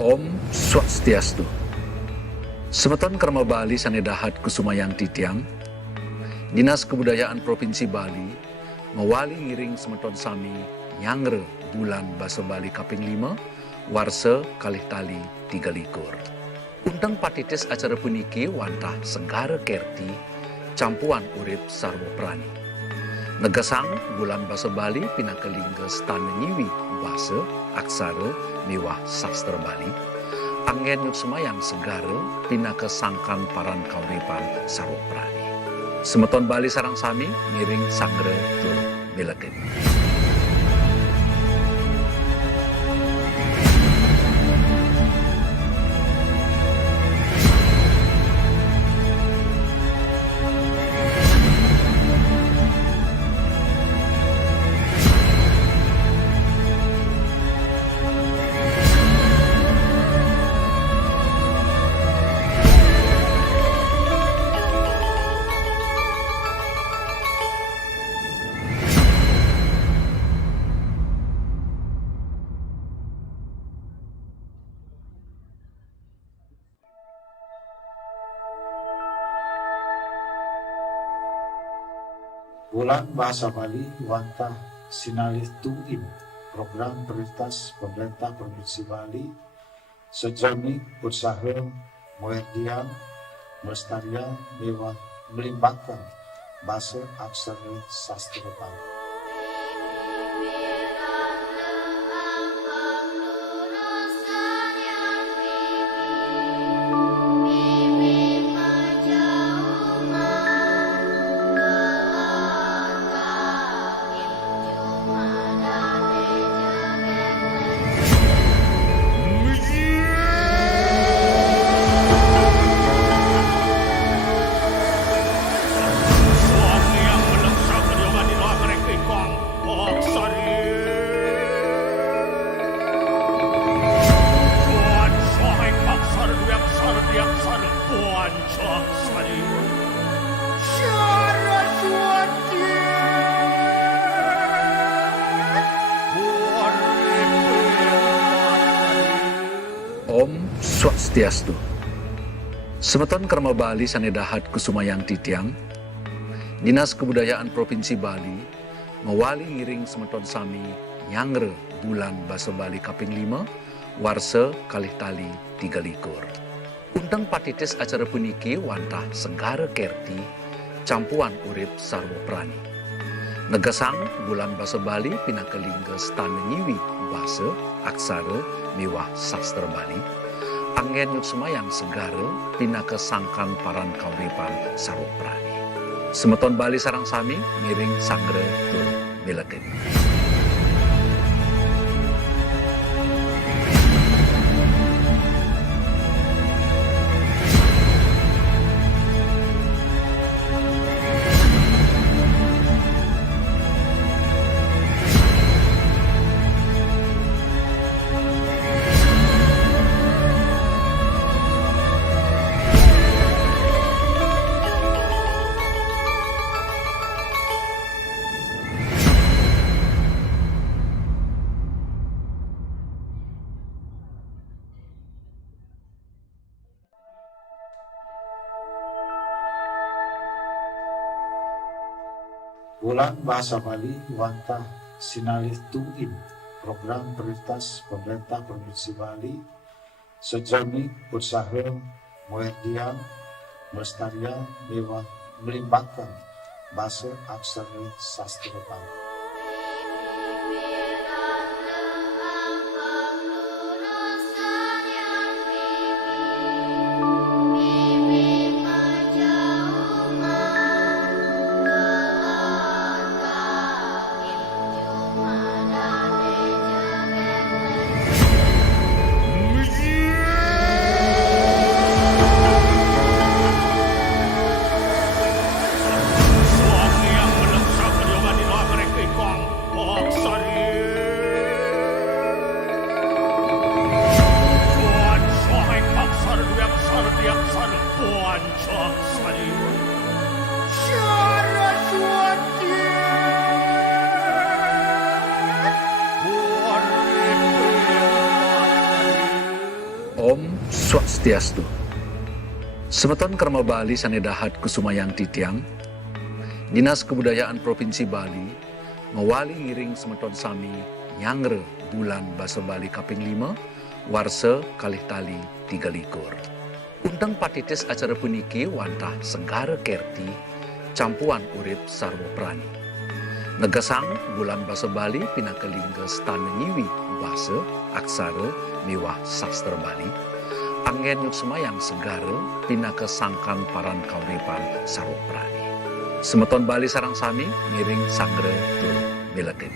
Om Swastiastu. Semeton Kerma Bali sanedahat kusumayang titiang, Dinas Kebudayaan Provinsi Bali mewali ngiring semeton sami nyangre bulan Basa Bali kaping 5 warsa kalih tali 3 likur. Undang patitis acara puniki wantah segara kerti campuan urip sarwa prani. Negasang bulan Basa Bali pinakelingga stana nyiwi basa aksara miwah sastra Bali. Anggen yuk semayang segara pinaka sangkan paran kauripan sarwa prani. Semeton Bali sarang sami ngiring sangre tur milaken. Bulan Bahasa Bali wantah sinalih tuin program prioritas pemerintah Provinsi Bali sejami usaha mengertian, melestarian, melibatkan bahasa aksara sastra Bali. Om Swastiastu. Semeton Kerma Bali sanedahat kusumayang titiang, Dinas Kebudayaan Provinsi Bali mewali ngiring semeton sami nyangre bulan Basa Bali kaping 5 warsa kalih tali 3 likur. Undang patitis acara puniki wantah segara kerti campuan urip sarwa prani. Negasang bulan Basa Bali pinakelingga stana nyiwi basa aksara miwah sastra Bali. Anggen yuk semayang segara pinaka sangkan paran kauripan sarwa prani. Semeton Bali sarang sami ngiring sangre tur milaken. Bulan Bahasa Bali wantah sinalih tuin program prioritas pemerintah Provinsi Bali sejami usaha mengertian, melestarian, melibatkan bahasa aksara sastra Bali. Saraswati Saraswati Om Swastiastu. Semeton Karma Bali Sanedahat Kusumayang Titiang, Dinas Kebudayaan Provinsi Bali, mewali ngiring semeton sami nyangre bulan Basa Bali Kaping 5, Warsa Kalih Tali 23. Undang patitis acara puniki wantah Segara Kerti, campuan urip sarwa prani. Negasang bulan Basa Bali pinakalingga stana nyiwi basa, aksara, miwah sastra Bali. Anggen yuk semayang segara pinaka sangkan paran kauripan sarwa prani. Semeton Bali sarang sami ngiring sanggre tur belatin.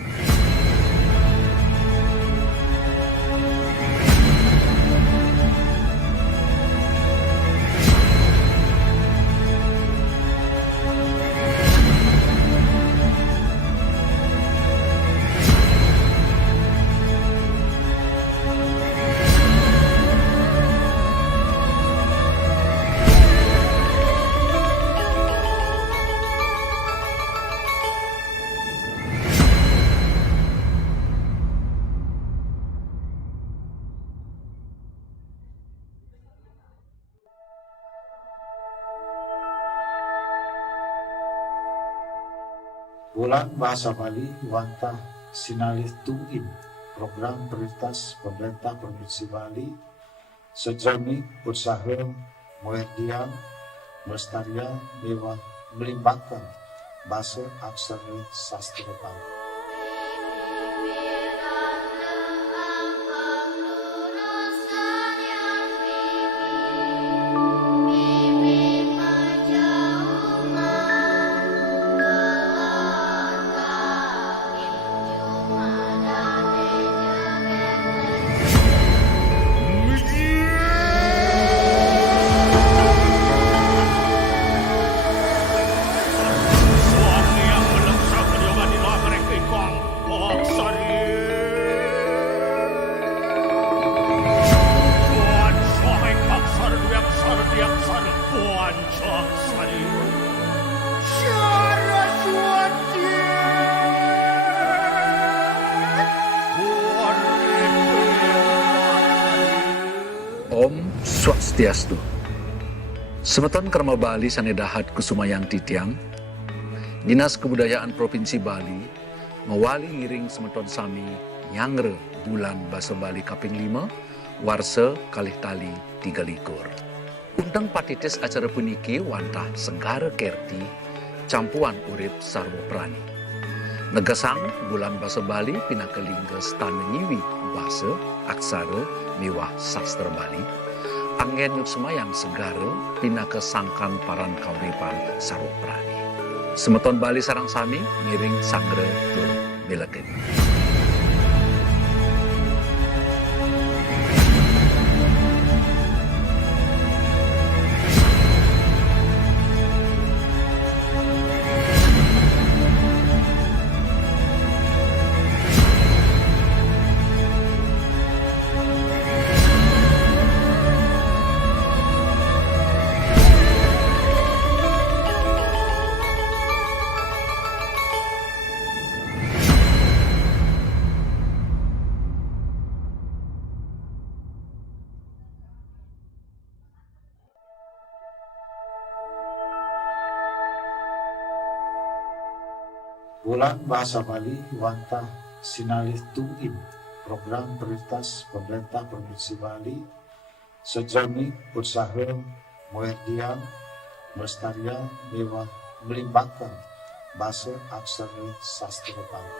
Bulan Bahasa Bali wantah sinalih tuin program prioritas pemerintah Provinsi Bali sejami usaha mengerdian melestarian dewan melibatkan bahasa aksara sastra Bali. Om Swastiastu. Semeton Karma Bali Sanedahat Kusumayang Titiang, Dinas Kebudayaan Provinsi Bali, mewali ngiring semeton sami nyangre bulan Basa Bali Kaping 5, Warsa Kalih Tali 23. Undang patitis acara puniki wantah Segara Kerti, campuan urip sarwa prani. Negasang bulan Basa Bali pinakalingga stana nyiwi basa, aksara, miwah sastra Bali. Anggen yuk semayang segara pinaka sangkan paran kauripan sarwa prani. Semeton Bali sarang sami ngiring sanggre tur belatin. Bulan Bahasa Bali wantah sinalih tuin program prioritas pemerintah Provinsi Bali sejami usaha mengerdian melestarian dewan melibatkan bahasa aksara sastra Bali.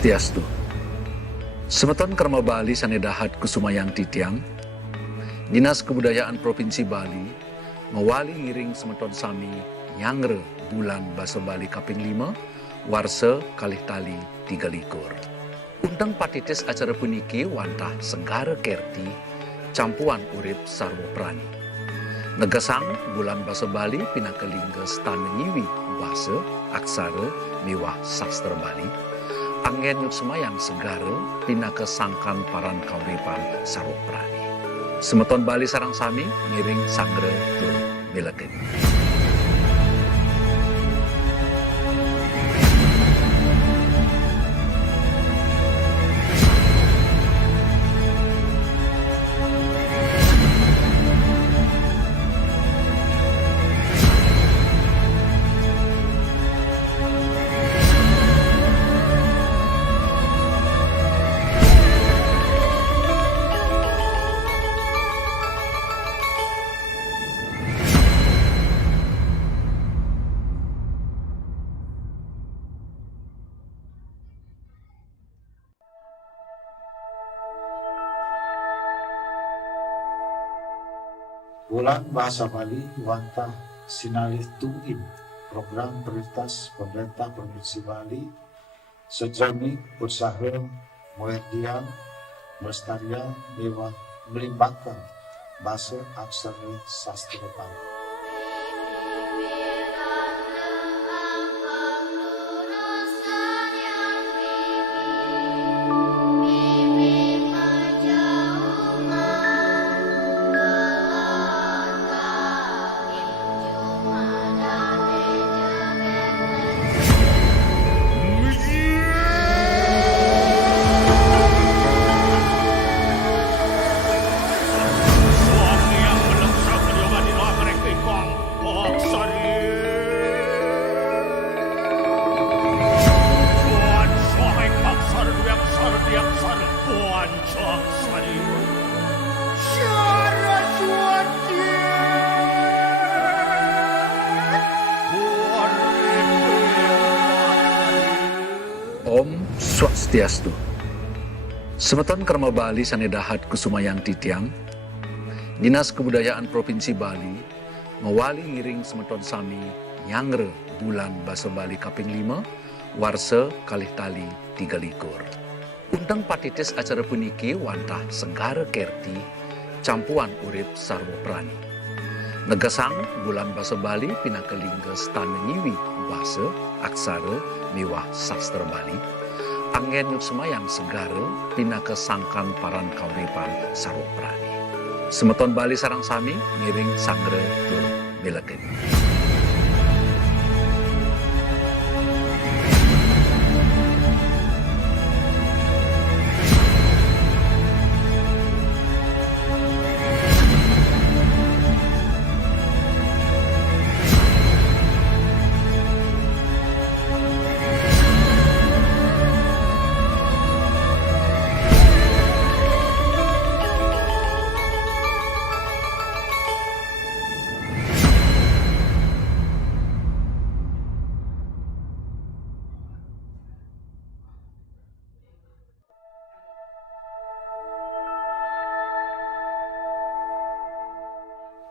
Swastiastu. Semeton Kerma Bali sanedahat kusumayang titiang, Dinas Kebudayaan Provinsi Bali mewali ngiring semeton sami nyangre bulan basa Bali kaping 5, warsa kalih tali 3 likur. Undang patitis acara puniki wantah Senggara Kerti, campuan urip sarwa prani. Negasang bulan basa Bali pinakalingga stana nyiwi basa, aksara, miwah sastra Bali. Anggen yuk semayang segara pinaka sangkan paran kauripan sarwa prani. Semeton Bali sarang sami ngiring sanggre tur milaken. Bulan Bahasa Bali Wanta Sinalih Tuin, program prioritas pemerintah Provinsi Bali, sejami usaha muerdian, melestarian, melibatkan bahasa aksara sastra Bali. Om Swastiastu. Semeton Kerma Bali sanedahat kusumayang titiang, Dinas Kebudayaan Provinsi Bali mewali ngiring semeton sami nyangre bulan basa Bali kaping 5, warsa kalih tali 3 likur. Undang patitis acara puniki wantah Senggara Kerti, campuan urip sarwa prani. Negasang bulan basa Bali pinakalingga stana nyiwi basa, aksara, miwah sastra Bali. Anggen yuk semayang segara pinaka sangkan paran kauripan sarwa prani. Semeton Bali sarang sami ngiring sanggre tur milaken.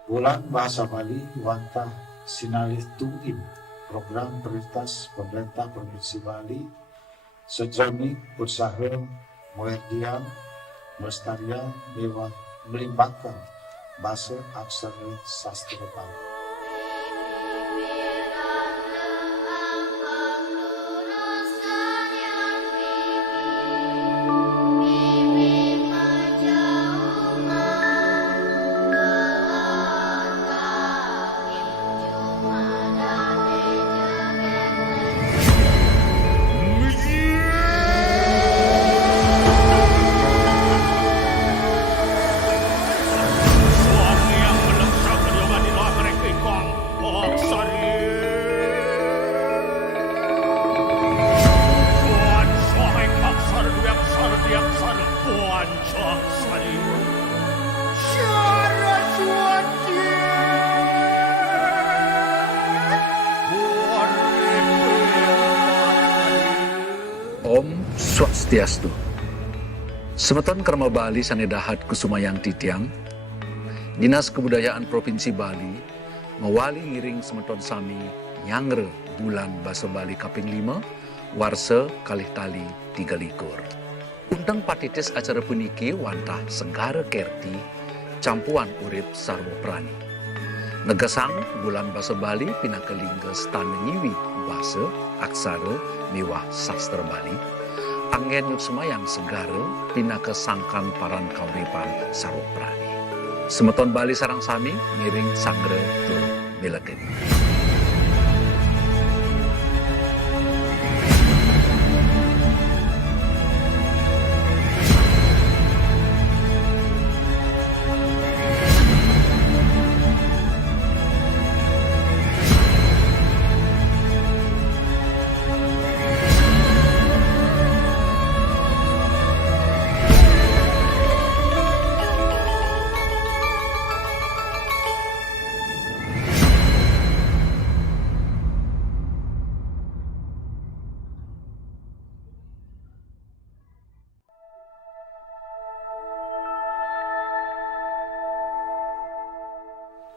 Bulan Bahasa Bali Wanta Sinalih Tuin, program prioritas pemerintah Provinsi Bali, sejami usaha muerdian, melestarian, melibatkan bahasa aksara sastra Bali. Swastiastu. Semeton Kerma Bali sanedahat kusumayang titiang, Dinas Kebudayaan Provinsi Bali mewali ngiring semeton sami nyangre bulan Basa Bali kaping 5 warsa kalih tali 3 likur. Undang patitis acara puniki wantah senggara kerti campuan urip sarwa prani. Negasang bulan Basa Bali pinakalingga stana nyiwi basa, aksara, miwah sastra Bali. Anggen yuk semayang segara pinaka sangkan paran kauripan sarwa prani. Semeton Bali sarang sami ngiring sangre tur belaken.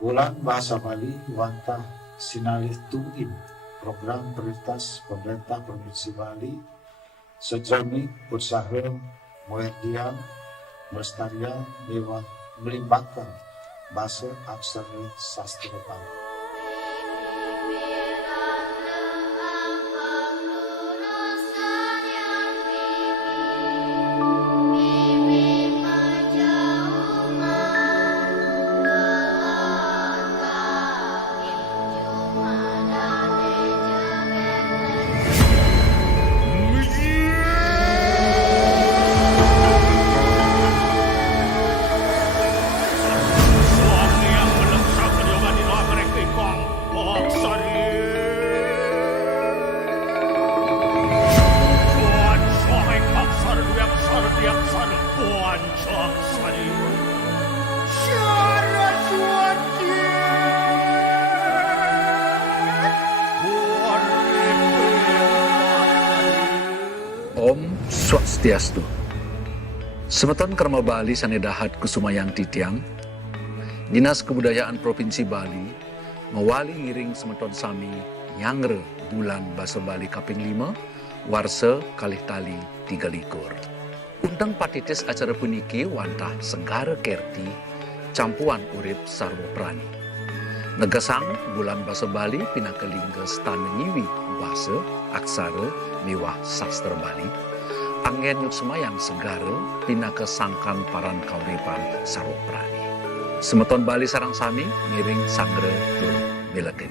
Bulan Bahasa Bali Wanta Sinalih Tuim, program prioritas pemerintah Provinsi Bali, sejami usaha muehdian, melestarian, melibatkan bahasa aksara sastra Bali. Om Swastiastu. Semeton Kerma Bali sanedahat kusumayang titiang, Dinas Kebudayaan Provinsi Bali mewali ngiring semeton sami nyangre bulan Basa Bali kaping 5 warsa kalih tali 3 likur. Undang patitis acara puniki wantah senggara kerti campuan urip sarwa prani. Negasang bulan Basa Bali pinakalingga stana nyiwi basa, aksara, miwah sastra Bali. Anggen yuk semayang segara pinaka sangkan paran kauripan sarwa prani. Semeton Bali sarang sami ngiring sangre tur belaken.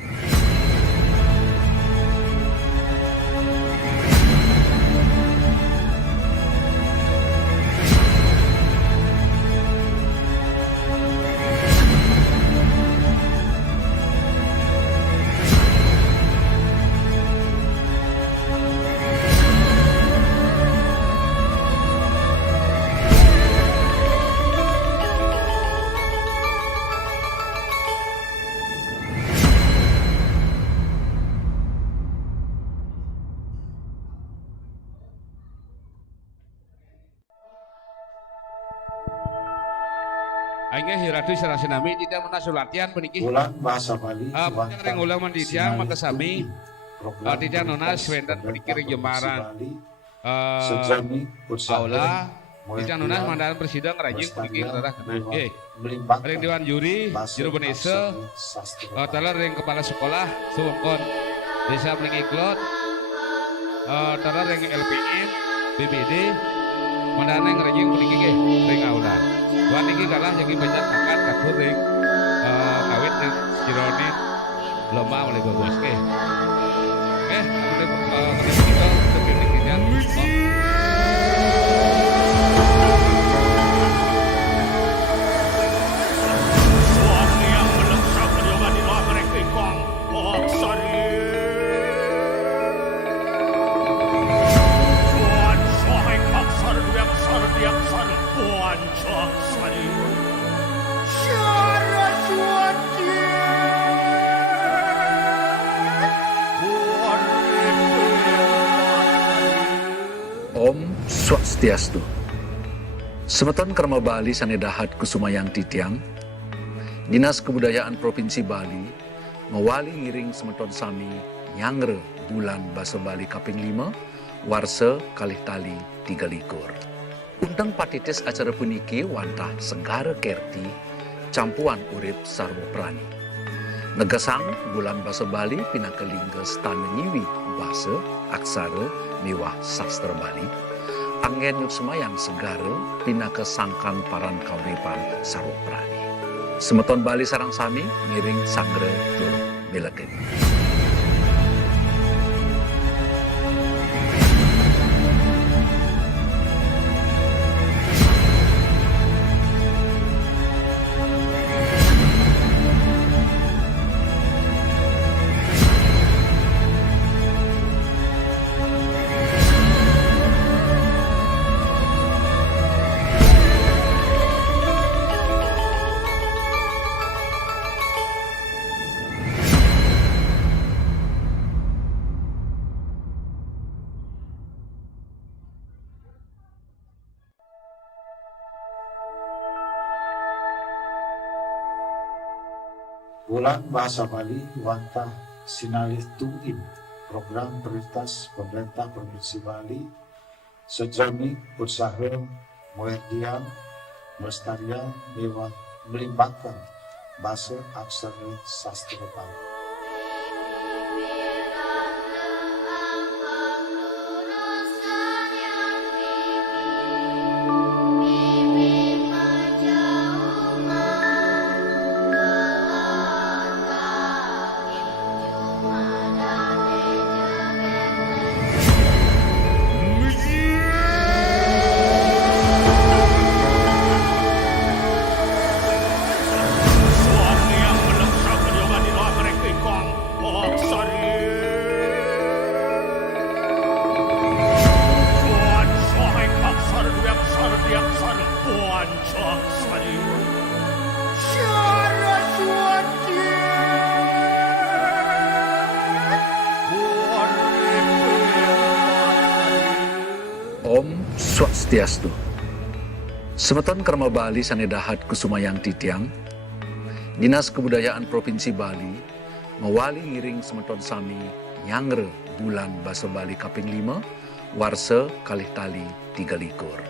Aingnya hiradu sarasinami tidak menasul latihan peniki. Bulan Bahasa Bali Yang ring ulang manditiang maka sami tidak nonas wendan peniki Jemaran sejami aula tidak nonas mandaran presiden rajin peniki ngerah kena. Ring dewan juri juru benese teler ring kepala sekolah suwengkon desa Plingiklot teler ring LPN BBD mandaran rajin peniki ring aula. Tuan ini kalah jadi banyak angkat katur ring kawit ring jirone lomba oleh babos ke. Kemudian kita terpilih kita. Suami yang melengkap mencoba di luar mereka ikong. Oh, sorry. Tuan suami kaksar yang sar Tuan sorry. Saraswati. Tuan Swastiastu. Semeton Kerma Bali sanedahat kusumayang titiang, Dinas Kebudayaan Provinsi Bali mewali ngiring semeton sami nyangre bulan basa Bali kaping 5 warsa kalih tali 3 likur. Undang patitis acara puniki wantah senggara kerti campuan urip sarwa prani. Negasang bulan basa Bali pinakalingga stana nyiwi basa aksara miwah sastra Bali. Anggen yuk semayang segara pinaka sangkan paran kauripan sarwa prani. Semeton Bali sarang sami ngiring sangre tur belaken. Bulan Bahasa Bali Wanta Sinalih Tuin, program prioritas pemerintah Provinsi Bali, sejami usaha muerdian, melestarian, melibatkan bahasa aksara sastra Bali. Suara yang meleksa kedua di luar mereka ikong Sari. Tuan Syahai Kaksar Biak Sar Tuan Sari. Saraswati. Om Swastiastu. Semeton Kerma Bali sanedahat kusumayang titiang, Dinas Kebudayaan Provinsi Bali mewali ngiring semeton sami nyangre bulan basa Bali kaping 5 warsa kalih tali 3 likur.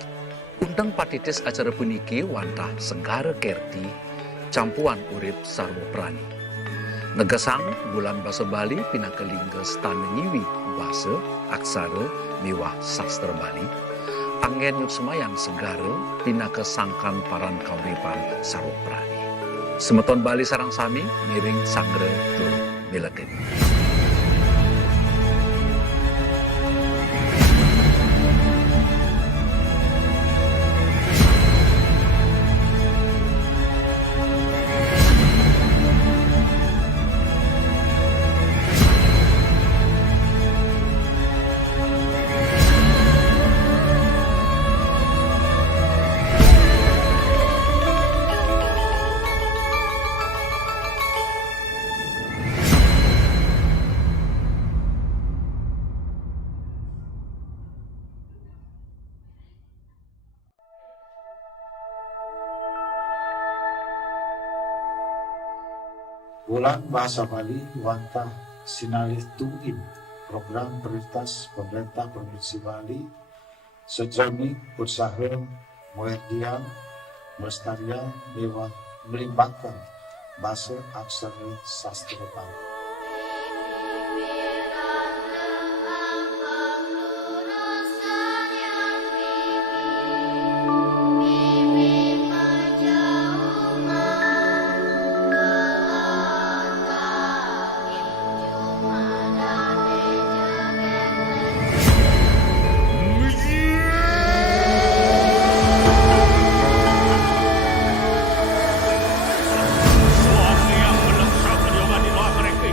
Undang patitis acara puniki wantah senggara kerti campuan urip sarwa prani. Negasang bulan basa Bali pinakalingga stana nyiwi basa aksara miwah sastra Bali. Anggen yuk semayang segara pinaka sangkan paran kauripan sarwa prani. Semeton Bali sarang sami ngiring sangre tur belaken. Bulan Bahasa Bali Wanta Sinalih Tuin, program prioritas pemerintah Provinsi Bali, sejami usaha muerdian, melestarian, melibatkan bahasa aksara sastra Bali. Suara yang meleksa kedua di luar mereka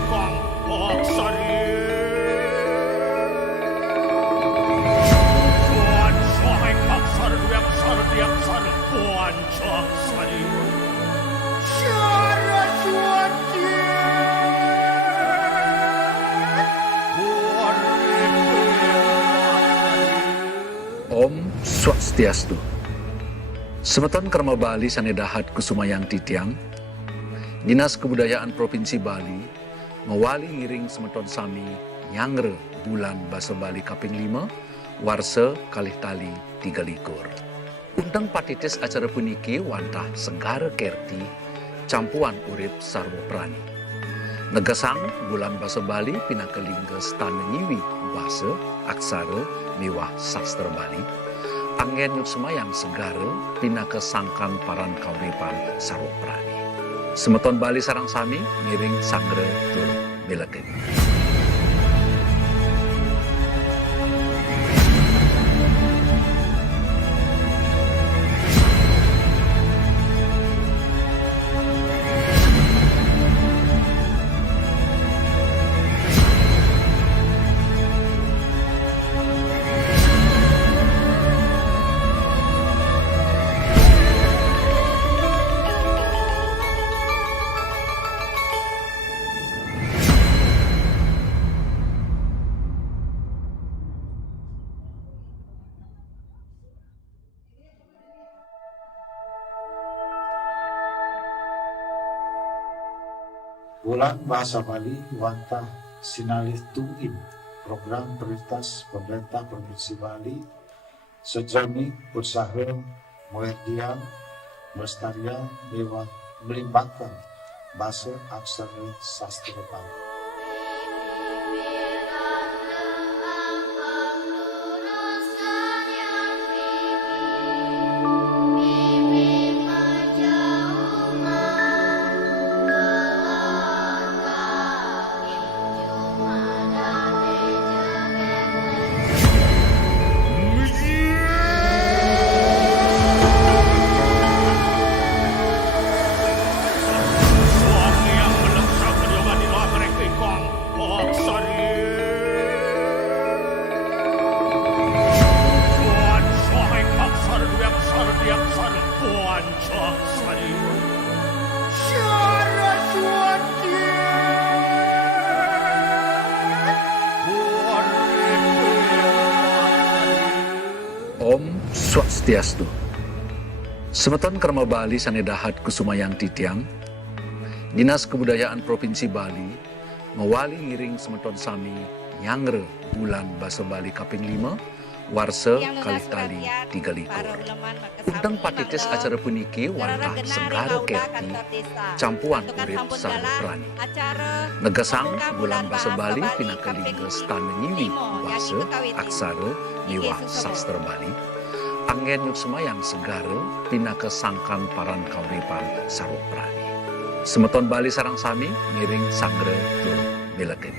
Swastiastu. Semeton Kerma Bali sanedahat kusumayang titiang, Dinas Kebudayaan Provinsi Bali mewali ngiring semeton sami nyangre bulan basa Bali kaping 5 warsa kalih tali 3 likur. Undang patitis acara puniki wantah senggara kerti campuan urip sarwa prani. Negasang bulan basa Bali pinakelingga stana nyiwi basa aksara miwah sastra Bali. Anggen yuk semayang segara pinaka sangkan paran kauripan sarwa prani. Semeton Bali sarang sami miring sangre tur milekin. Bulan Bahasa Bali wantah sinalih tuin program prioritas pemerintah Provinsi Bali sejami usaha muerdian melestarian melimpahkan bahasa aksara sastra Bali. Suami yang melengkap mencoba di luar mereka ikong aksari. Puan suami aksar Puan aksari. Saraswati. Puan Om Swastiastu. Semeton Kerma Bali sanedahat kusumayang titiang, Dinas Kebudayaan Provinsi Bali mewali ngiring semeton sami nyangre bulan basa Bali kaping 5 warsa kalih tali 3 likur. Undang patitis acara puniki wantah senggara kerti campuan urip sarwa prani. Negasang bulan basa Bali pinakelingga stana nyiwi basa aksara miwah sastra Bali. Anggen yuk semayang segara pinaka sangkan paran kauripan sarwa prani. Semeton Bali sarang sami miring sangre tur milekin.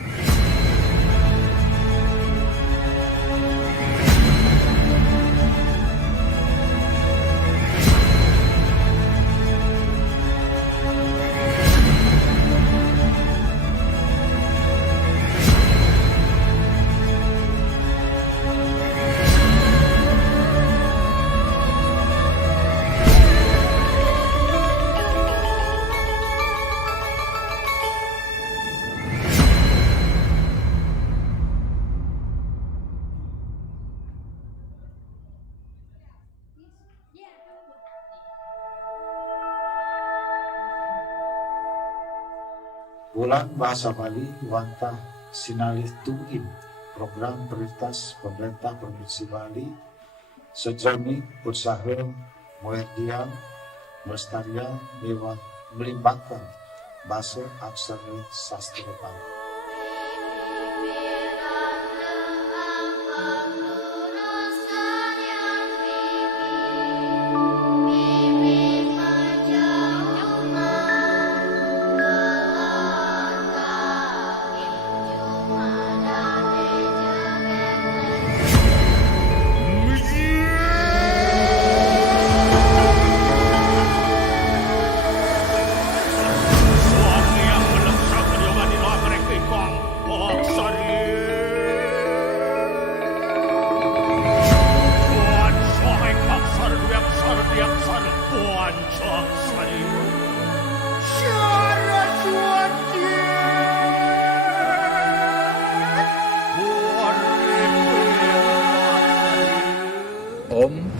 Bulan Bahasa Bali wantah sinalih tuin program prioritas pemerintah Provinsi Bali sejami usaha muerdian melestarian melimpahkan bahasa aksara sastra Bali. Suami yang melengkap mencoba di luar mereka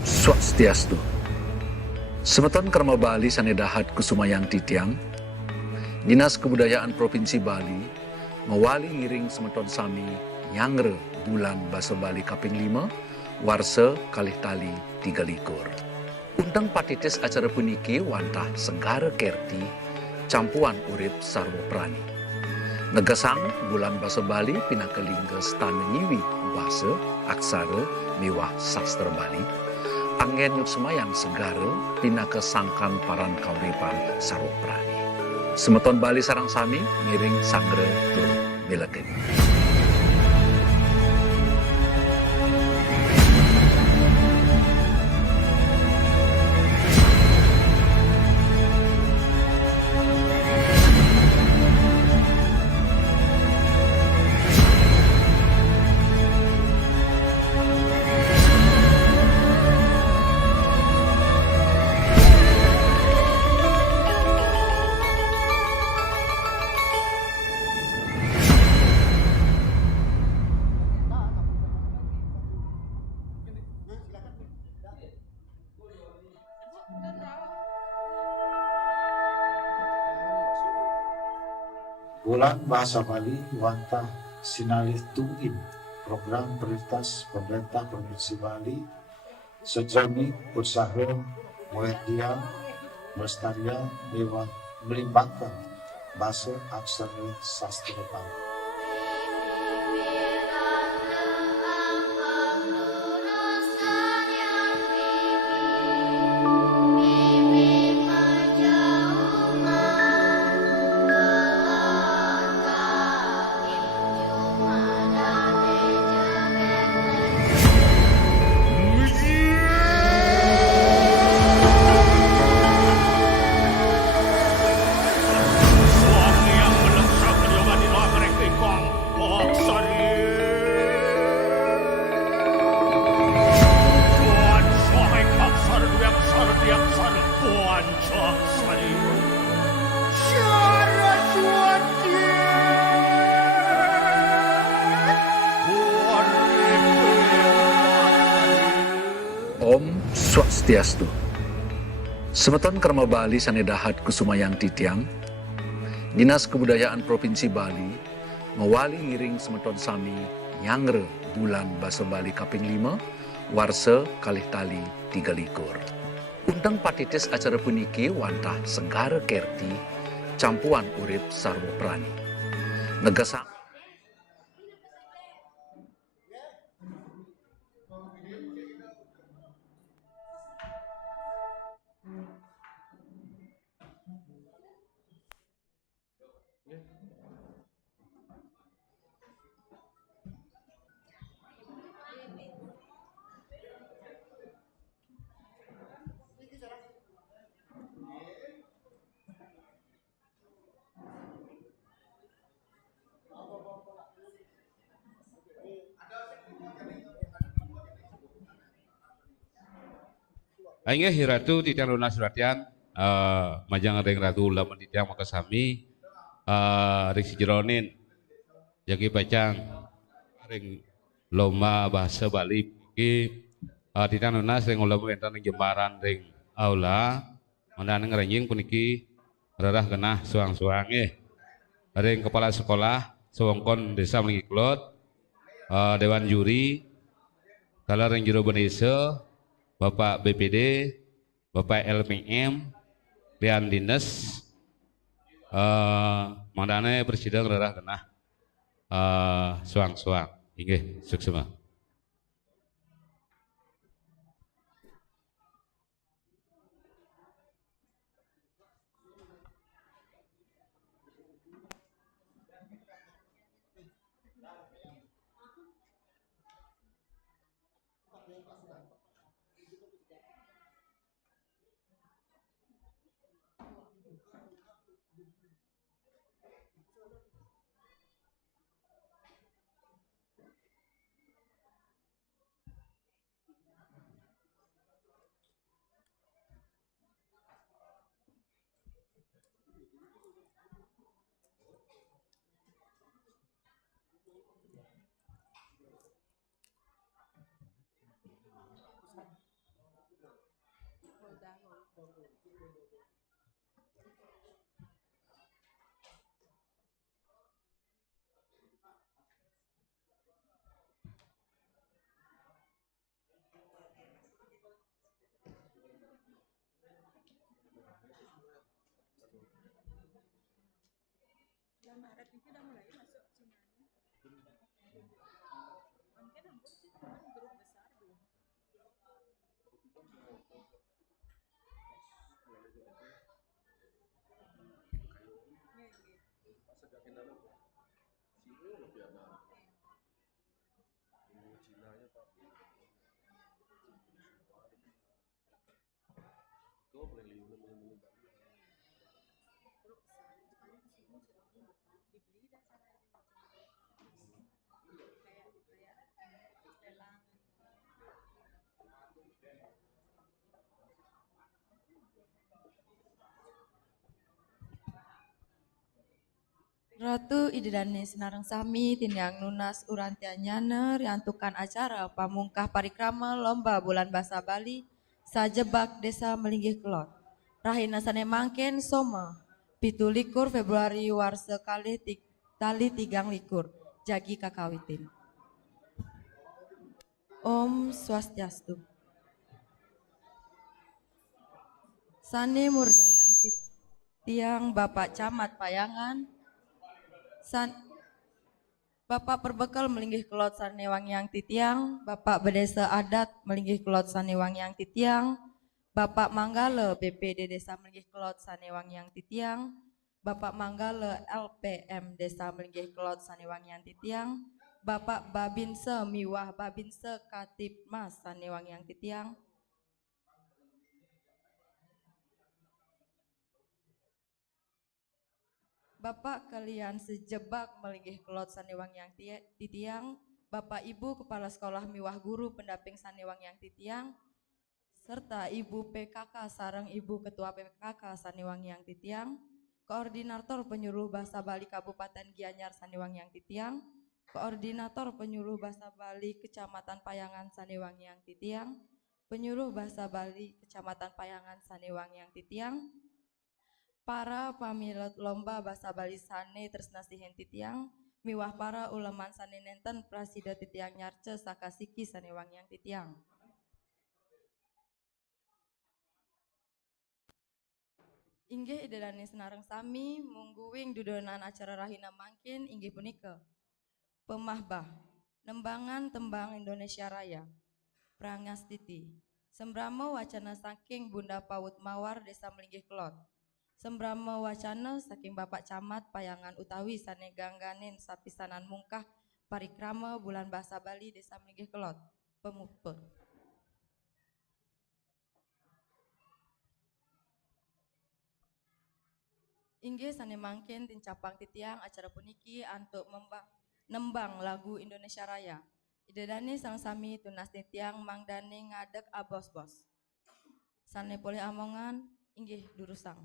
Swastiastu. Semeton Kerma Bali sanedahat kusumayang titiang, Dinas Kebudayaan Provinsi Bali mewali ngiring semeton sami nyangre bulan Basa Bali kaping 5 warsa kalih tali 23. Undang patitis acara puniki wantah segara kerti campuan urip sarwa prani. Negasang bulan Basa Bali pinakelingga stana nyiwi basa aksara mewah sastra Bali. Anggen yuk semayang segara pinaka sangkan paran kauripan sarwa prani. Semeton Bali sarang sami ngiring sangre tur milaken. Bulan Bahasa Bali wantah sinalih tuin program prioritas pemerintah Provinsi Bali sejami usaha mulia melestarian melimpahkan bahasa aksara sastra Bali. Suami yang melengkap mencoba di luar mereka ikong Aksari. Tuan Suami Aksari yang sari Tuan Aksari. Syara suati. Om Swastiastu. Semeton Kerma Bali sanedahat kusumayang titiang, Dinas Kebudayaan Provinsi Bali mewali ngiring semeton sami nyangre bulan Basa Bali kaping 5 warsa kalih tali 23. Undang patitis acara puniki wantah segara kerti campuan urip sarwa prani. Negasang Aingnya hiratu titiang lunas suratian majang ring ratu lamun titiang makasami ring sijeronin jagi pacang ring lomba bahasa Bali ki titiang lunas ring ulama enten ring jembaran ring aula mandan ngeranjing puniki rarah genah suang-suang ring kepala sekolah sewongkon desa mengiklot dewan juri talar ring juru benese Bapak BPD, Bapak LPM, Dean Dinas, mandane presiden rarah genah suang-suang, inggih suksema. Ratu Idedani Senarang Sami Tiniang Nunas Urantianyana riantukan acara pamungkah parikrama lomba bulan bahasa Bali sajebak desa melinggih kelot. Rahina sane mangken soma 17 Februari warsa kalih tali 3 likur jagi kakawitin. Om Swastiastu. Sane murdayang tiang Bapak Camat Payangan Bapak Perbekal melinggih kelot Sanewangyang Titiang, Bapak Bedesa Adat melinggih kelot Sanewangyang Titiang, Bapak Manggala BPD Desa melinggih kelot Sanewangyang Titiang, Bapak Manggala LPM Desa melinggih kelot Sanewangyang Titiang, Bapak Babinse Miwah Babinse Katipmas Sanewangyang Titiang, Bapak kalian sejebak melinggih kelot Sanewangyang Titiang, Bapak Ibu Kepala Sekolah Miwah Guru Pendamping Sanewangyang Titiang, serta Ibu PKK sareng Ibu Ketua PKK Sanewangyang Titiang, Koordinator Penyuluh Bahasa Bali Kabupaten Gianyar Sanewangyang Titiang, Koordinator Penyuluh Bahasa Bali Kecamatan Payangan Sanewangyang Titiang, Penyuluh Bahasa Bali Kecamatan Payangan Sanewangyang Titiang, para pamilot lomba bahasa Bali sane tresna sihen titiang, miwah para uleman sane nenten prasida titiang nyarce sakasiki Sanewangyang Titiang. Inggih idedani senareng sami mungguing dudonan acara rahina mangkin inggih punika Pemahbah Nembangan Tembang Indonesia Raya Prangastiti Sembrama wacana saking Bunda Pawut Mawar Desa Melinggih Kelot Sembrama wacana saking Bapak Camat Payangan utawi sane gangganin sapisanan mungkah parikrama bulan bahasa Bali Desa Melinggih Kelot Pemupe. Inggih sane mangkin tincapang titiang acara puniki antuk nembang lagu Indonesia Raya. Idedani sang sami tunas titiang mangdane ngadeg abos-bos. Sane boleh amongan inggih durusang.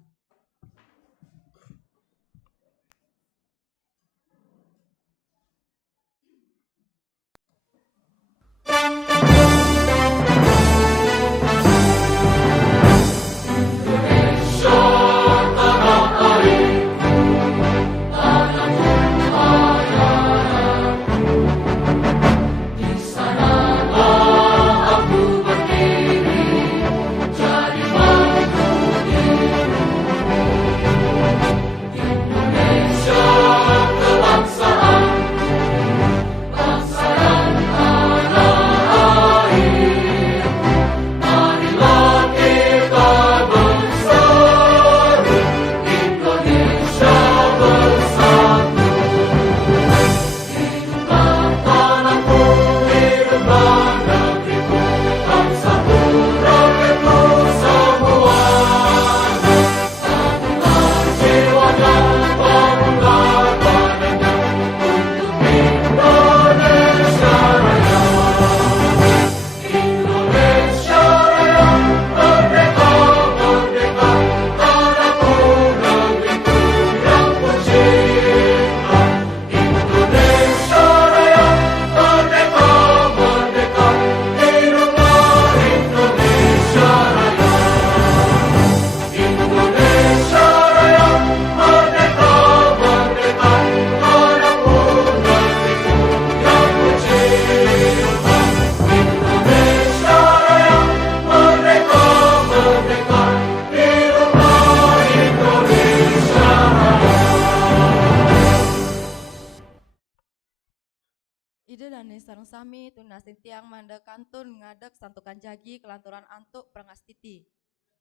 Sami tunas tiang manda kantun ngadeg santukan jagi kelanturan antuk prangastiti.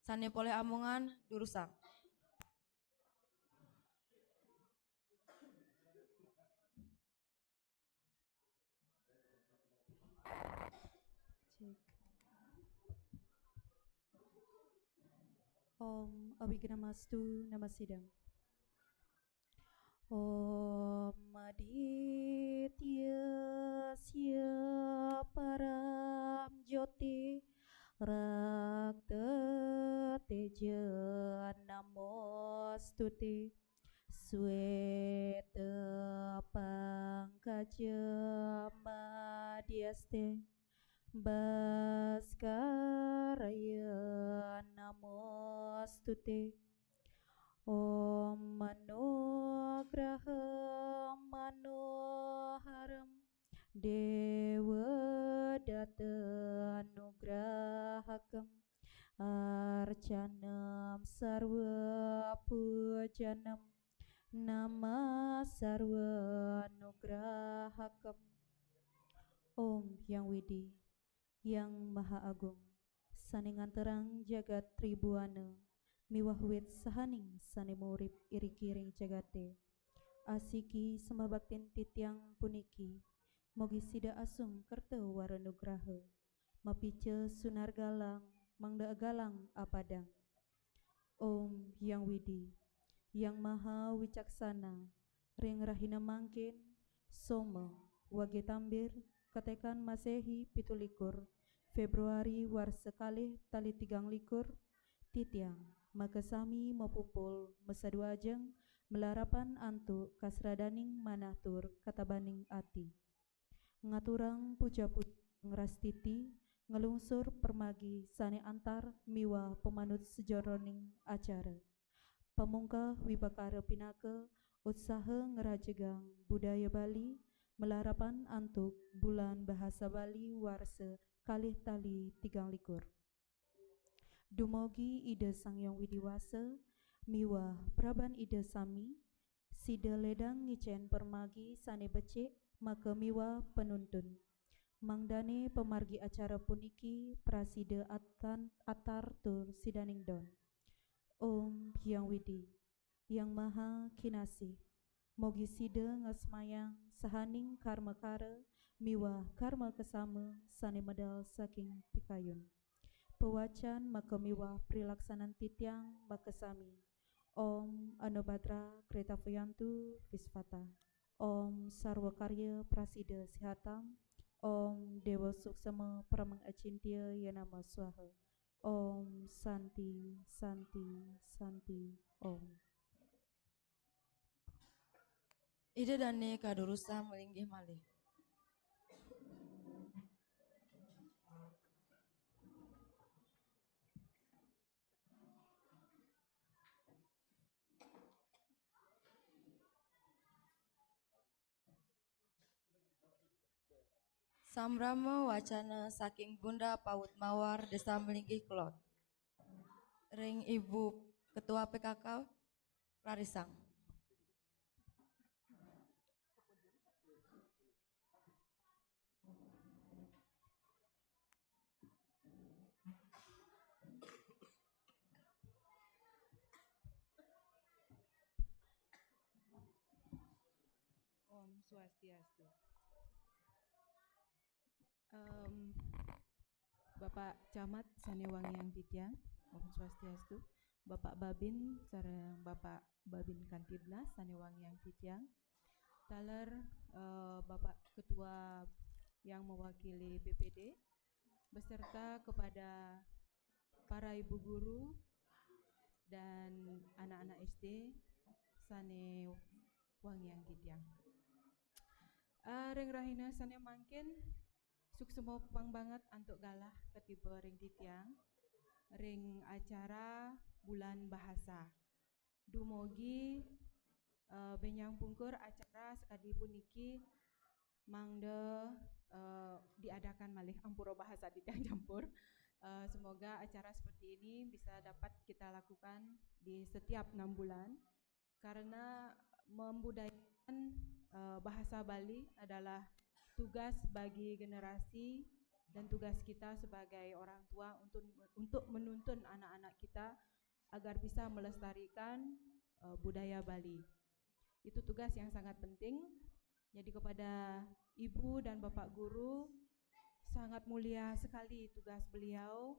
Sane poleh amongan durusang. Om Abhigamastu Namasidam. Om Aditya Sya Param Jyoti Rakta Teja Namostute Sweta Pankaja Madhyaste Bhaskaraya Namostute Om Manograha Manoharam Dewa Data Nugrahakam Arcanam Sarva Pujanam Nama Sarva Nugrahakam. Om Yang Widi, Yang Maha Agung, saningan terang jagat tribuana, miwah wit sahaning sane murip iri-kiring jagate. Asiki sembabaktin titiang puniki, mogi sida asung kerta waranugraha, mapice sunar galang, mangda galang apadang. Om Yang Widi, Yang Maha Wicaksana, ring rahina mangkin, soma, wage tambir, ketekan Masehi 17 Februari war sekali tali 13 titiang maka sami mapumpul mesadu ajeng melarapan antuk kasradaning manatur katabaning ati ngaturang puja-puja ngrastiti ngelungsur permagi sane antar miwa pemanut sejoroning acara pamungkah wibakara pinaka usaha ngerajegang budaya Bali melarapan antuk bulan bahasa Bali warse kalih tali 13 dumogi ide Sangyong Widiwasa miwah praban ide sami sida ledang ngicen permagi sane becik maka miwah penuntun mangdane pemargi acara puniki prasida atar tur sidaning don. Om Yang Widi, Yang Maha Kinasih, mogi sida ngasmayang sahaning karma kara miwah karma kesama sane medal saking pikayun. Pewacan maka miwah prilaksanan titiang makasami. Om Anubhadra Kreta Fuyantu Visvata. Om Sarwakarya Prasida Sihatam. Om Dewa Suksama Pramang Acintya Yanama Swaha. Om Santi Santi Santi Om. Ida dane kadurusa melinggih malih. Samrama wacana saking Bunda Paut Mawar Desa Melinggih Kelot. Ring Ibu Ketua PKK Larisang. Om Swastiastu. Bapak Camat Sanewangi yang Titiang, Om Swastiastu. Bapak Babin sareng Bapak Babin Kantibnas Sanewangi yang Titiang. Taler Bapak Ketua yang mewakili BPD beserta kepada para ibu guru dan anak-anak SD Sanewangi yang Titiang. Ring rahina sane mangkin suksemo pang banget antuk galah ketiba ring titiang ring acara bulan bahasa dumogi benyang pungkur acara sekadi puniki mangde diadakan malih ampura bahasa titiang campur. Semoga acara seperti ini bisa dapat kita lakukan di setiap 6 bulan karena membudayakan bahasa Bali adalah tugas bagi generasi dan tugas kita sebagai orang tua untuk menuntun anak-anak kita agar bisa melestarikan budaya Bali. Itu tugas yang sangat penting. Jadi kepada Ibu dan Bapak Guru, sangat mulia sekali tugas beliau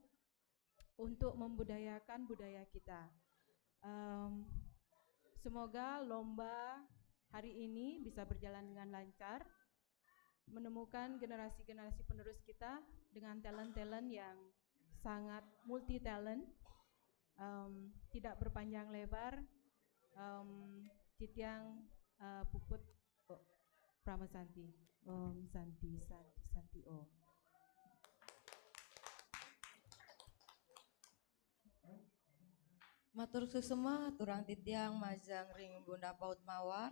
untuk membudayakan budaya kita. Semoga lomba hari ini bisa berjalan dengan lancar, menemukan generasi-generasi penerus kita dengan talent-talent yang sangat multi talent. Tidak berpanjang lebar, Titiang Puput Pramasanti, Santi Om. Matur susema turang titiang majang ring Bunda Paut Mawar.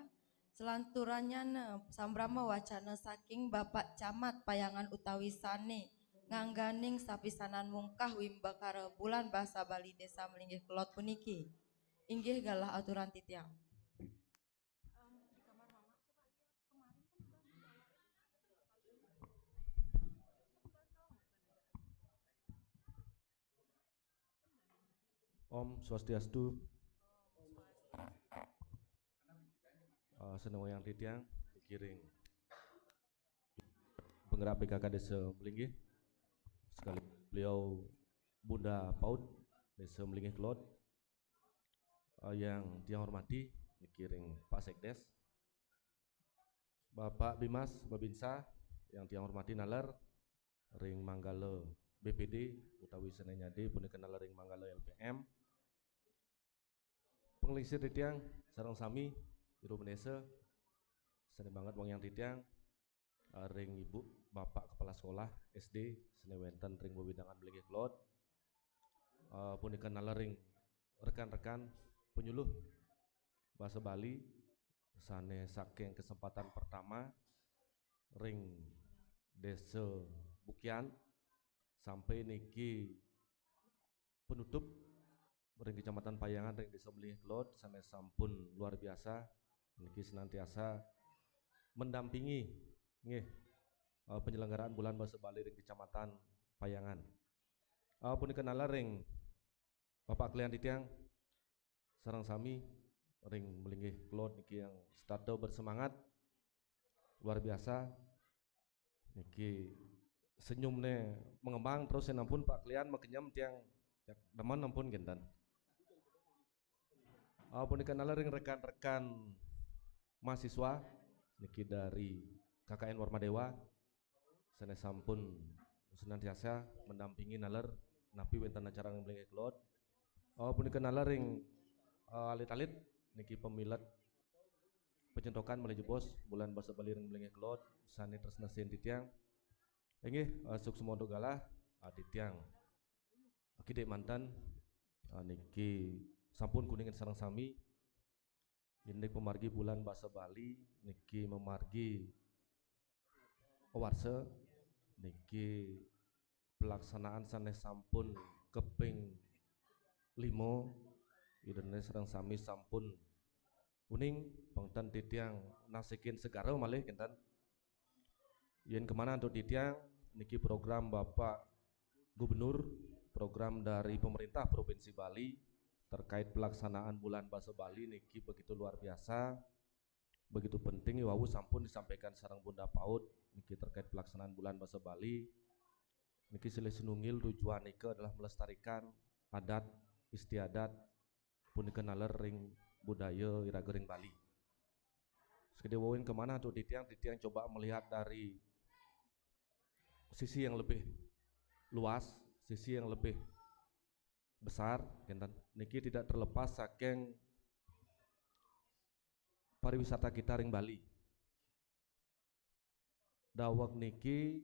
Selanturannya sambrama wacana saking Bapak Camat Payangan utawi Sane ngangganing sapisanan mungkah wimbakara bulan bahasa Bali Desa Melinggih Kelot puniki. Inggih galah aturan titiang. Om Swastiastu. Seneng yang titiang dikiring penggerak PKK Desa Melinggih, sekali beliau Bunda Paut Desa Melinggih Kelot, yang tiang hormati dikiring Pak Sekdes, Bapak Bimas Babinsa yang tiang hormati nalar ring Manggala BPD utawi Senenyade punika nalar ring Manggala LPM, pengelisir titiang sareng sami Iru Benesa, seneng banget wong yang titiang ring Ibu Bapak Kepala Sekolah SD Senewenten ring Wewidangan Melinggih Kelot, punika nalar ring rekan-rekan penyuluh bahasa Bali sane saking kesempatan pertama ring Desa Bukian sampai niki penutup ring Kecamatan Payangan ring Desa Melinggih Kelot sane sampun luar biasa niki senantiasa mendampingi nggih penyelenggaraan bulan bahasa Bali ring Kecamatan Payangan. Punika nalar ring Bapak Klian titiang sareng sami ring Melinggih Kelot niki yang stado bersemangat luar biasa niki senyumnya mengembang terus ampun Pak Klian makenyam tiang demen ampun gendan. Punika nalar ring rekan-rekan mahasiswa niki dari KKN Warmadewa sane sampun senantiasa mendampingi nalar napi wenten acara Melinggih Kelot. Punika nalar ring alit-alit niki pemilat pencentokan menuju bos bulan bahasa Bali ring Melinggih Kelot sane tresna sin titiang. Inggih suksemono galah titiang kidek mantan niki sampun kuningan sareng sami indek pemargi bulan bahasa Bali niki memargi awarse niki pelaksanaan sanes sampun keping 5 idene sareng sami sampun kuning pangtan titiang nasikin segara malih kentan yen kemana untuk titiang niki program Bapak Gubernur, program dari pemerintah Provinsi Bali terkait pelaksanaan bulan bahasa Bali niki begitu luar biasa, begitu penting wawu sampun disampaikan sareng Bunda Paut niki terkait pelaksanaan bulan bahasa Bali niki silih sinunggil tujuan niki adalah melestarikan adat istiadat punika nalar ring budaya iraga ring Bali. Sekede wawin kemana tuh titiang coba melihat dari sisi yang lebih luas, sisi yang lebih besar kentan niki tidak terlepas saking pariwisata kita ring Bali. Dawak niki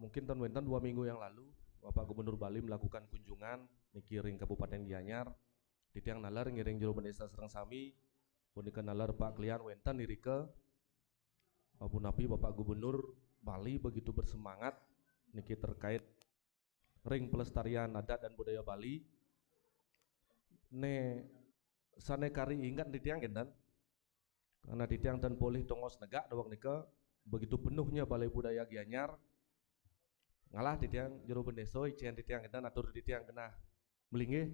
mungkin tahun wenten 2 minggu yang lalu Bapak Gubernur Bali melakukan kunjungan niki ring Kabupaten Gianyar titiang nalar ngiring jero desa sareng sami punika nalar Pak Klian wenten irike punapi Bapak Gubernur Bali begitu bersemangat niki terkait ring pelestarian adat dan budaya Bali ne sane kari ingat titiang kendan karena titiang dan polih tongos negak dawak nika begitu penuhnya Balai Budaya Gianyar ngalah titiang jero desa icen titiang kendan atur titiang kena Melinggih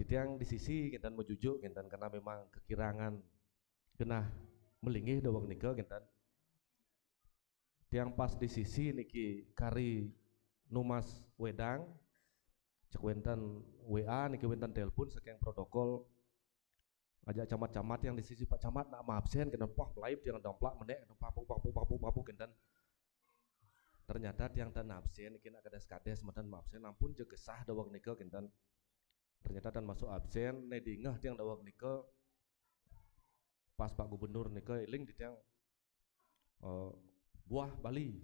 titiang di sisi kendan mejujuk kendan karena memang kekirangan kena Melinggih dawak nika kendan tiang pas di sisi niki kari Numas Wedang cek wenten WA niki wenten telepon saking protokol ajak camat-camat yang di sisi Pak Camat nak absen kena pah melaib yang domplak menek papu kenten ternyata tiang tan absen niki nak kades matan absen ampun je gesah dawak nike kenten ternyata tan masuk absen ne dingah tiang dawak nike pas Pak Gubernur nike eling di tiang buah Bali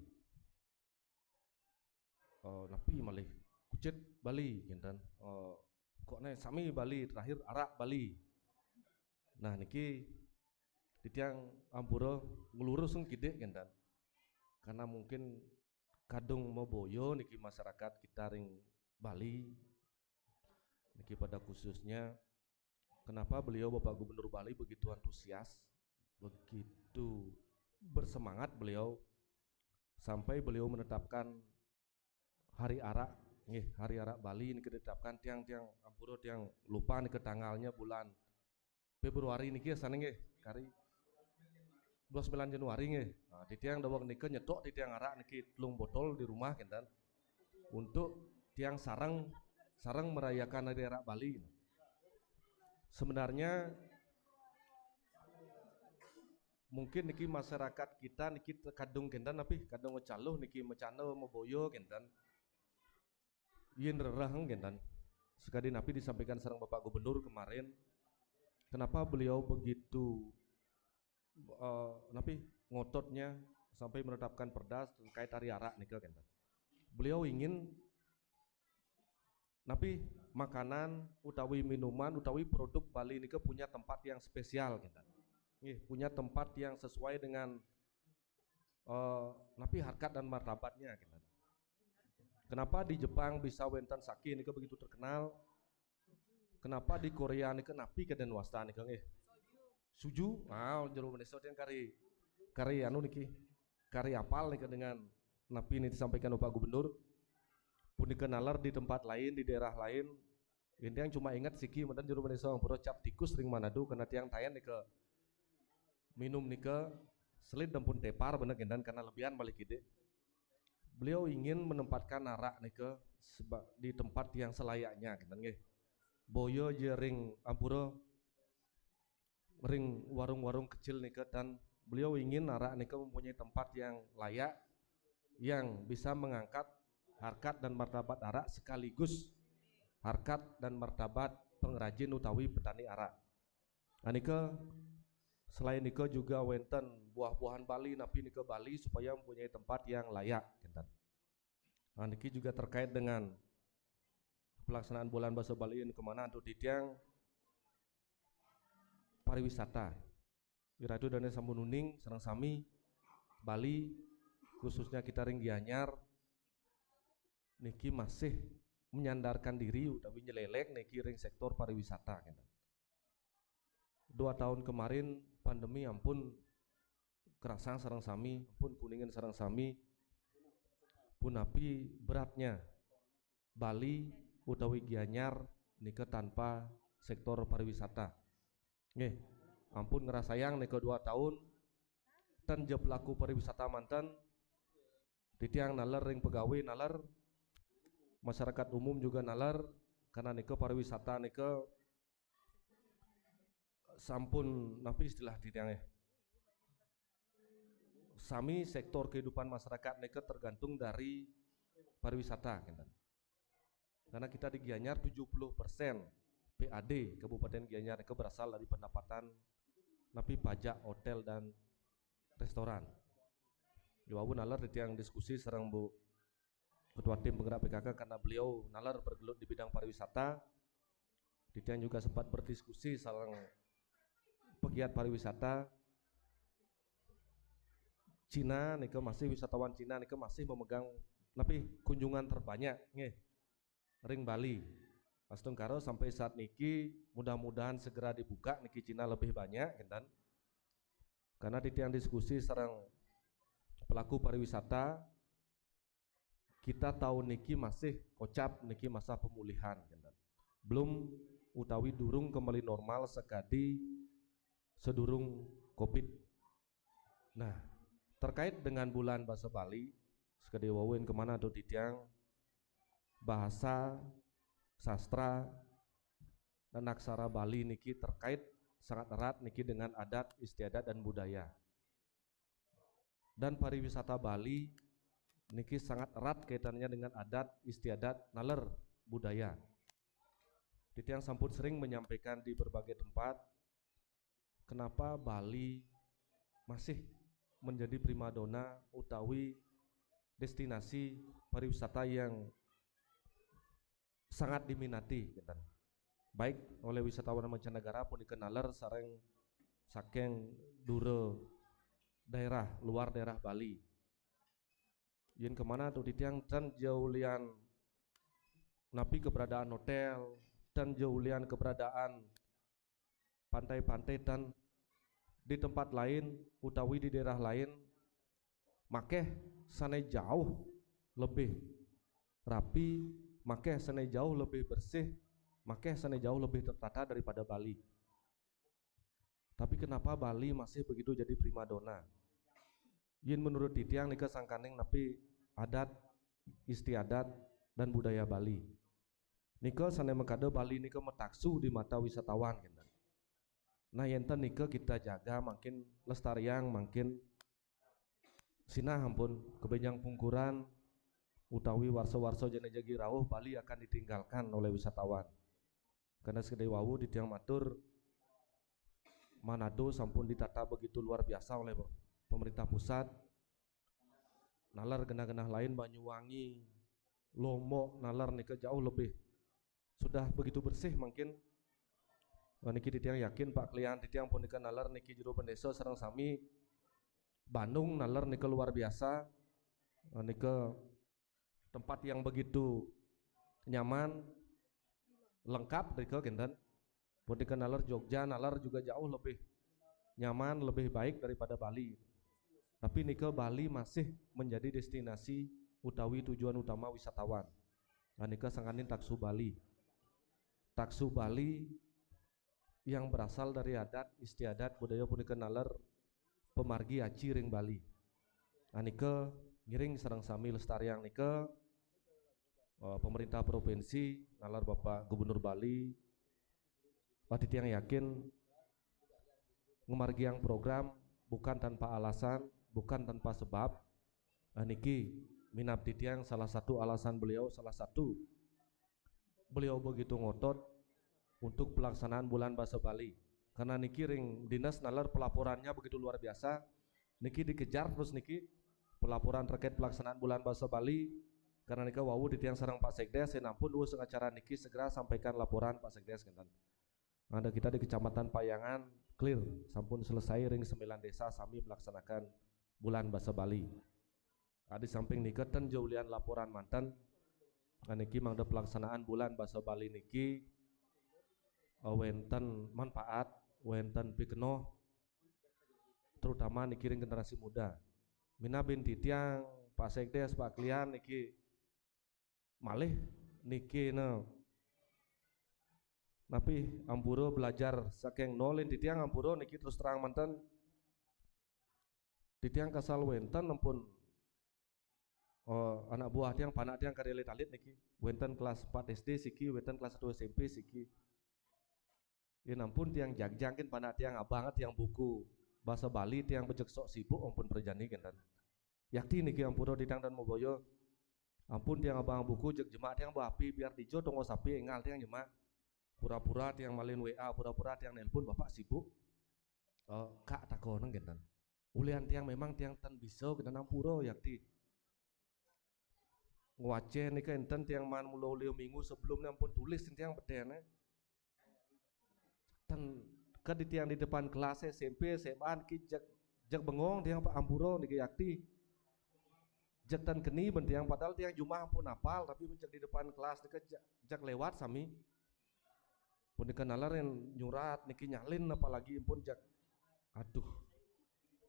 napi malih kucit Bali kenten kok ne sami Bali terakhir arak Bali. Nah niki di tiang ampura ngelurus gede kenten karena mungkin kadung mau boyo niki masyarakat kita ring Bali niki pada khususnya kenapa beliau Bapak Gubernur Bali begitu antusias begitu bersemangat beliau sampai beliau menetapkan hari arak hari arak Bali ini ditetapkan tiang-tiang ampura tiang lupa nih ke tanggalnya bulan Februari niki sana nggih kari 29 Januari nggih. Nah, di tiang dawak niki nyetok di tiang arak niki telung botol di rumah kenten untuk tiang sarang merayakan hari arak Bali. Sebenarnya mungkin niki masyarakat kita niki kadung kenten tapi kadung ngecaluh niki mecano moboyo kenten yen reraheng kenten sekali napi disampaikan sareng Bapak Gubernur kemarin kenapa beliau begitu napi ngototnya sampai menetapkan perda terkait hari arak nih kenten beliau ingin napi makanan utawi minuman utawi produk Bali nih punya tempat yang spesial kenten punya tempat yang sesuai dengan napi harkat dan martabatnya kenten. Kenapa di Jepang bisa wenten sake nika begitu terkenal? Kenapa di Korea nika napi kaden wasta nika nggih? Suju, jero Indonesia yang kari anu niki. Kari apal nika dengan napi ini disampaikan Bapak Gubernur. Pun dikenalar di tempat lain, di daerah lain. Ini yang cuma ingat siki medan jero Indonesia pura cap tikus ring Manado karena tiang tayan nika minum nika selit dan pun tepar bener gendan karena lebihan balik ide. Beliau ingin menempatkan arak nika di tempat yang selayaknya gitu nggih. Boyo je ring ampura ring warung-warung kecil nika dan beliau ingin arak nika mempunyai tempat yang layak yang bisa mengangkat harkat dan martabat arak sekaligus harkat dan martabat pengrajin utawi petani arak. Nika selain nika juga wenten buah-buahan Bali napi nika Bali supaya mempunyai tempat yang layak kenten. Nah, niki juga terkait dengan pelaksanaan bulan bahasa Bali ini kemana untuk titiang pariwisata. Iradu dan Samununing sareng sami Bali khususnya kita ring Gianyar niki masih menyandarkan diri utawi nyelelek niki ring sektor pariwisata kenten. 2 tahun kemarin pandemi ampun kerasang sareng sami pun kuningan sareng sami pun api beratnya Bali utawi Gianyar nika tanpa sektor pariwisata nggih ampun ngerasayang nika 2 tahun dan je pelaku pariwisata mantan titiang nalar ring pegawai nalar masyarakat umum juga nalar karena nika pariwisata nika sampun napi istilah titiangnya sami sektor kehidupan masyarakat nika tergantung dari pariwisata kenten. Karena kita di Gianyar 70% PAD Kabupaten Gianyar nika berasal dari pendapatan napi pajak hotel dan restoran. Diwawu nalar di tiang diskusi sareng Bu Ketua Tim Penggerak PKK karena beliau nalar bergelut di bidang pariwisata. Di tiang juga sempat berdiskusi sareng pegiat pariwisata Cina nika masih wisatawan Cina nika masih memegang tapi kunjungan terbanyak nggih ring Bali. Astung karo sampai saat niki mudah-mudahan segera dibuka niki Cina lebih banyak kan. Karena di tiang diskusi sareng pelaku pariwisata kita tahu niki masih kocap niki masa pemulihan kan. Belum utawi durung kembali normal sekadi sedurung Covid. Nah, terkait dengan bulan bahasa Bali sekali wawin kemana atau titiang bahasa sastra dan aksara Bali niki terkait sangat erat niki dengan adat istiadat dan budaya. Dan pariwisata Bali niki sangat erat kaitannya dengan adat istiadat naler budaya. Titiang sampun sering menyampaikan di berbagai tempat kenapa Bali masih menjadi primadona utawi destinasi pariwisata yang sangat diminati gitu. Baik oleh wisatawan mancanegara pun dikenaler sareng saking dure daerah luar daerah Bali. Yen kemana tuh titiang dan jauh lian napi keberadaan hotel dan jauh lian keberadaan pantai-pantai dan di tempat lain utawi di daerah lain makeh sanai jauh lebih rapi, makeh sanai jauh lebih bersih, makeh sanai jauh lebih tertata daripada Bali. Tapi kenapa Bali masih begitu jadi primadona? Yin menurut titiang nika sangkaning napi adat istiadat dan budaya Bali. Nika sanai mengkade Bali nika metaksu di mata wisatawan gitu. Nah yenten nika kita jaga makin lestariang makin sinah ampun kebenjang pungkuran utawi warso-warso jana jagi rawuh Bali akan ditinggalkan oleh wisatawan. Karena sedaya wawu di tiang matur Manado sampun ditata begitu luar biasa oleh pemerintah pusat. Nalar genah-genah lain Banyuwangi, Lombok, nalar nika jauh lebih sudah begitu bersih mungkin. Niki titiang yakin Pak Klian titiang pun nika nalar niki jero pendeso sareng sami Bandung nalar nika luar biasa. Nika tempat yang begitu nyaman, lengkap nika genten. Pun nika nalar Jogja nalar juga jauh lebih nyaman, lebih baik daripada Bali. Tapi nika Bali masih menjadi destinasi utawi tujuan utama wisatawan. Nika sanganin taksu Bali. Taksu Bali yang berasal dari adat istiadat budaya punika nalar pemargi aci ring Bali. Nika ngiring sareng sami lestariang nika pemerintah provinsi nalar Bapak Gubernur Bali titiang yakin ngemargiang program bukan tanpa alasan, bukan tanpa sebab. Niki minap titiang salah satu alasan beliau, salah satu beliau begitu ngotot untuk pelaksanaan bulan bahasa Bali. Karena niki ring dinas nalar pelaporannya begitu luar biasa. Niki dikejar terus niki pelaporan terkait pelaksanaan bulan bahasa Bali. Karena nika wawu di tiang sarang Pak Sekdes nampun dua acara niki segera sampaikan laporan Pak Sekdes kan. Ada kita di Kecamatan Payangan clear sampun selesai ring 9 desa sami melaksanakan bulan bahasa Bali. Di samping nika ten jaulian laporan mantan niki mangda pelaksanaan bulan bahasa Bali niki wenten manfaat, wenten pikenoh terutama niki ring generasi muda. Mina bin titiang Pak Sekdes Pak Klian niki malih niki tapi ampuro belajar saking nolin titiang ampuro niki terus terang mantan titiang kasal wenten ampun anak buah tiang panak tiang karele talit niki wenten kelas 4 SD siki wenten kelas 1 SMP siki ya ampun tiang jagjangkin panak tiang abangat tiang buku bahasa Bali tiang becek sok sibuk ampun perjani kan yakti niki ampuro titiang dan moboyo ampun tiang abang buku jek jemaat tiang bapi biar dijo tongo sapi engal tiang jemaat pura-pura tiang malin WA, pura-pura tiang nelpon bapak sibuk kak takoneng gitu. Ulian tiang memang tiang tan bisa kita nampuro yakti ngwace nika enten tiang man mulo liu minggu sebelumnya pun tulis tiang bedene tan ke di tiang di depan kelas SMP SMA ki jak bengong tiang Pak Ampuro niki yakti jak tan keni ben tiang padahal tiang Jumat pun apal tapi mencek di depan kelas nika jak lewat sami pun dikenalar yang nyurat niki nyalin apalagi pun jak aduh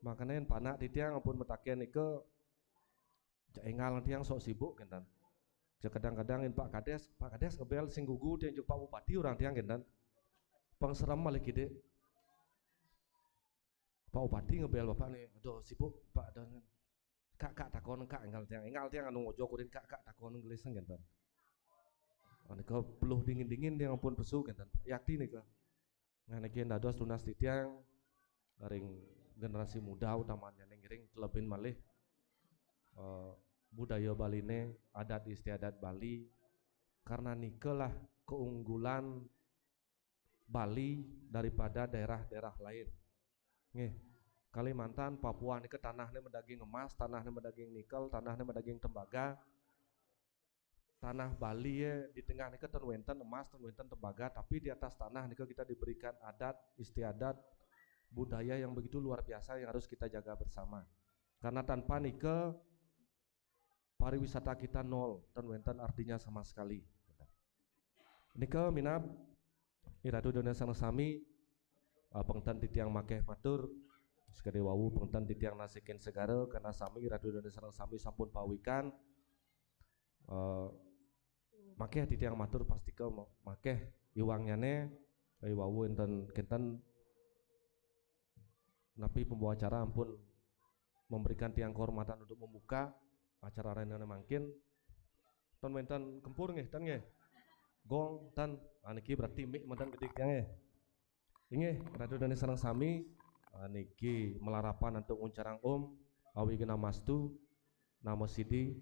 makanya panak di tiang pun metakian nike jak engal tiang sok sibuk kentan jak kadang-kadang Pak Kades ngebel sing gugu tiang juk Pak Bupati orang tiang kentan pangseram malik ide Pak Bupati ngebel bapak nih aduh sibuk Pak dan kak takon kak engal tiang anu ngojo kurin kak takon geliseng kentan Nika peluh dingin-dingin dia ampun pesu kan yakti nika. Nah niki dados lunas titiang ring generasi muda utamanya ring terlebih malih budaya Baline, adat istiadat Bali karena nike lah keunggulan Bali daripada daerah-daerah lain. Nggih. Kalimantan, Papua nike tanahnya mendaging emas, tanahnya mendaging nikel, tanahnya mendaging tembaga. Tanah Bali ya di tengah nika ten wenten emas, ten wenten tembaga, tapi di atas tanah nika kita diberikan adat, istiadat, budaya yang begitu luar biasa yang harus kita jaga bersama. Karena tanpa nika pariwisata kita nol, ten wenten artinya sama sekali. Nika minap iradu dona sang sami pengtan titiang makeh matur sekade wawu pengtan titiang nasikin segara karena sami iradu dona sang sami sampun pawikan makeh titiang matur pastika makeh iwangnyane wawu enten kenten napi pembawa acara ampun memberikan tiang kehormatan untuk membuka acara renana mangkin ton wenten kempur nggih tan nggih gong tan aniki berarti mik mantan gede nggih inggih radu dani sareng sami aniki melarapan untuk uncarang awi kena mastu nama sidi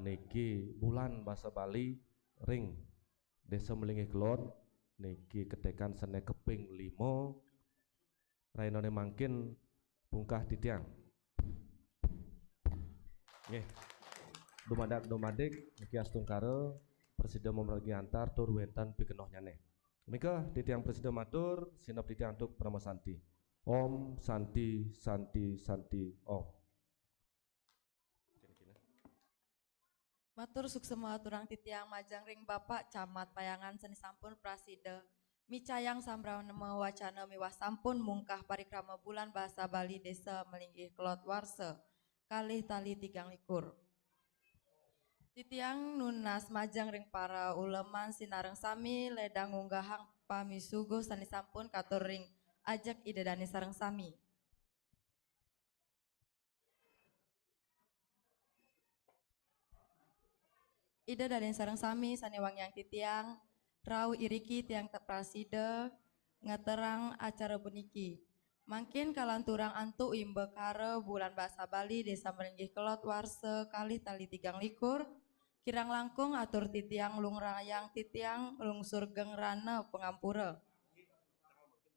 niki bulan bahasa Bali ring desa melingih kelot niki ketekan sene keping 5 rainone mangkin bungkah titiang nggih dumadak niki astungkara presiden memergi antar tur wentan pikenoh nyane nika titiang presiden matur sinap titiang untuk Prama Santi Om Santi Santi Santi Om. Matur suksema aturang titiang majang ring Bapak Camat Payangan seni sampun prasida micayang sambrawana wacana miwah sampun mungkah parikrama bulan bahasa Bali desa melinggih kelot warse kalih tali 3 likur. Titiang nunas majang ring para uleman sinareng sami ledang unggahang pamisugo sani sampun katur ring ajak idedani sareng sami. Ida dari sareng sami saniwang yang titiang rau iriki tiang teprasida ngaterang acara puniki. Mangkin kalanturang antu imbe kare bulan bahasa Bali desa melinggih kelot warse kali tali 3 likur kirang langkung atur titiang lungrayang titiang lungsur gengrana pengampura.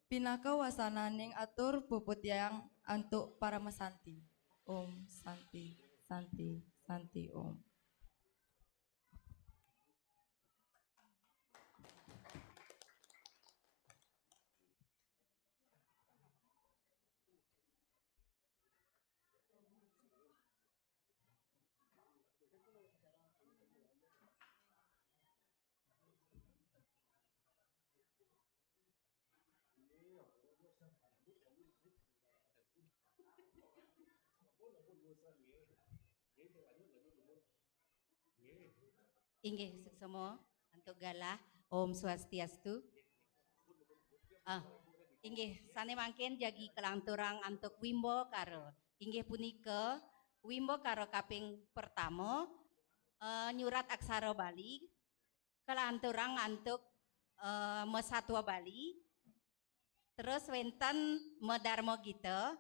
Pinaka wasananing atur puput yang antuk para mesanti. Om Santi Santi Santi Om. Inggih semua untuk galah Om Swastiastu. Inggih sane mangkin jagi kelanturang untuk wimbo karo. Inggih punika wimbo karo kaping pertama nyurat aksara Bali kelanturang untuk Mesatwa Bali. Terus wenten Medarmo Gita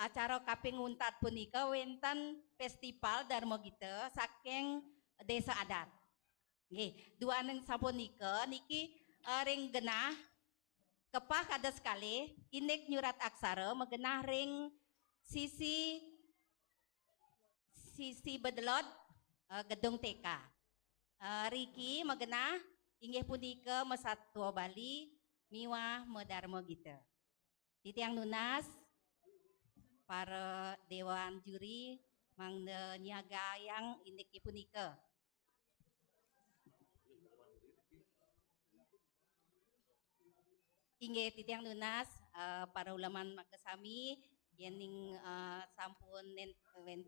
acara kaping untat punika wenten festival Darmo Gita saking desa adat. Nggih, duaning sampun niki ring genah kepah kados kalih inik nyurat aksara megenah ring sisi bedelot gedung TK. Riki megenah inggih punika Mesatwa Bali miwah Medarmo Gita. Titiang nunas para dewan juri mangde nyagayang indik punika. Inggih titiang nunas para ulaman makasami yening sampun